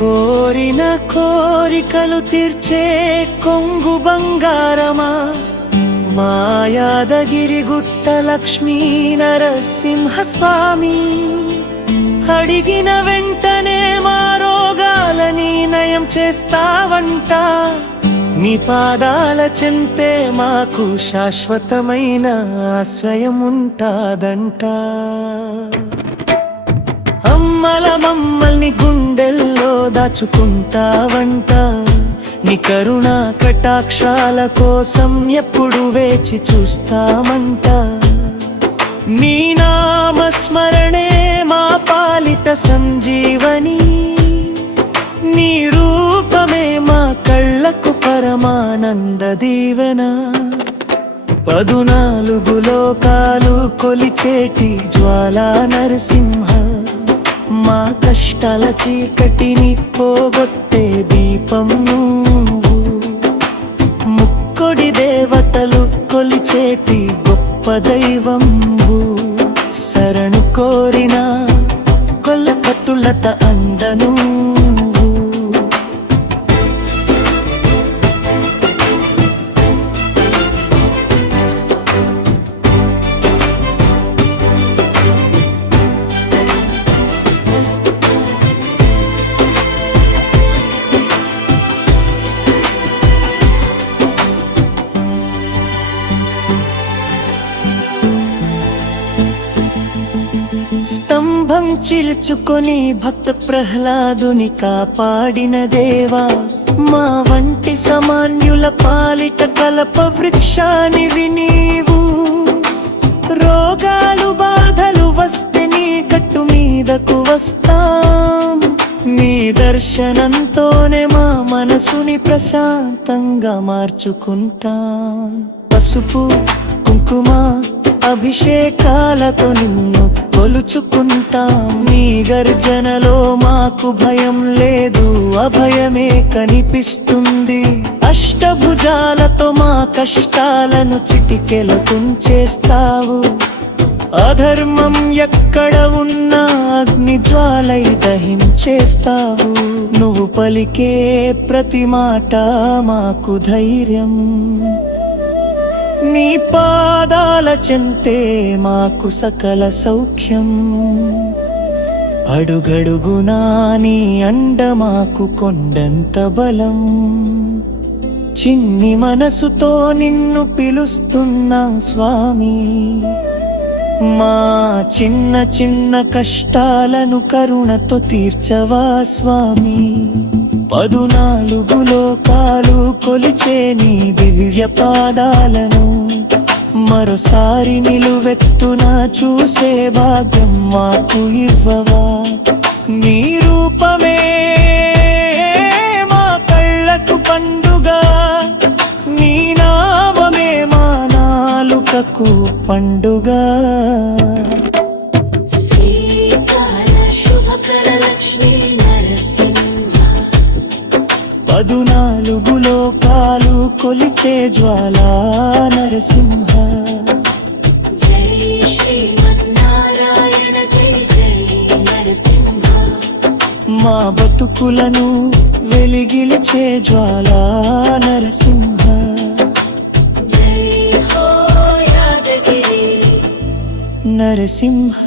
కోరిన కోరికలు తీర్చే కొంగు బంగారమా, మా యాదగిరి గుట్ట లక్ష్మీ నరసింహస్వామి. అడిగిన వెంటనే మా రోగాలని నయం చేస్తావంట. నీ పాదాల చెంతే మాకు శాశ్వతమైన ఆశ్రయం ఉంటాదంట. అమ్మల మమ్మల్ని గుండెల్లో దాచుకుంటావంట. నీ కరుణా కటాక్షాల కోసం ఎప్పుడు వేచి చూస్తామంట. నీ నామస్మరణే మా పాలిట సంజీవని. నీ రూపమే మా కళ్ళకు పరమానంద దీవెన. 14 లోకాలు కొలిచేటి జ్వాలా నరసింహ, మా కష్టాల చీకటిని పోగొట్టే దీపం నువ్వు. ముక్కోడి దేవతలు కొలిచేటి గొప్ప దైవం నువ్వు. శరణు కోరిన కొల్లకతులత అందను. స్తంభం చిల్చుకొని భక్త ప్రహ్లాదుని కాపాడిన దేవా, మా వంటి సామాన్యుల పాలిట కల్ప వృక్షానివి నీవు. రోగాలు బాధలు వస్తే నీ కట్టు మీదకు వస్తాం. నీ దర్శనంతోనే మా మనసుని ప్రశాంతంగా మార్చుకుంటాం. పసుపు కుంకుమ అభిషేకాలతో నిన్ను కొలుచుకుంటాం. నీ గర్జనలో మాకు భయం లేదు, అభయమే కనిపిస్తుంది. అష్టభుజాలతో మా కష్టాలను చిటికెల తుంచేస్తావు. అధర్మం ఎక్కడ ఉన్నా అగ్ని జ్వాలై దహించేస్తావు. నువ్వు పలికే ప్రతి మాట మాకు ధైర్యం. నీ పాదాల చెంతే మాకు సకల సౌఖ్యం. అడుగడుగునా నీ అండ మాకు కొండంత బలం. చిన్ని మనసుతో నిన్ను పిలుస్తున్నాం స్వామి. మా చిన్న చిన్న కష్టాలను కరుణతో తీర్చవా స్వామి. 14 లోకాలు కొలిచే నీ దివ్య పాదాలను మరోసారి నిలువెత్తున చూసే భాగ్యం మాకు ఇవ్వవా. నీ రూపమే మా కళ్ళకు పండుగ, నీ నామమే మా నాలుకకు పండుగ. 14 లోకాలు కొలిచే జ్వాలా నరసింహ. జై శ్రీమన్నారాయణ జై జై నరసింహ. మా బతుకులను వెలిగిలిచే జ్వాలా నరసింహ. జై హో యాదగిరి నరసింహ.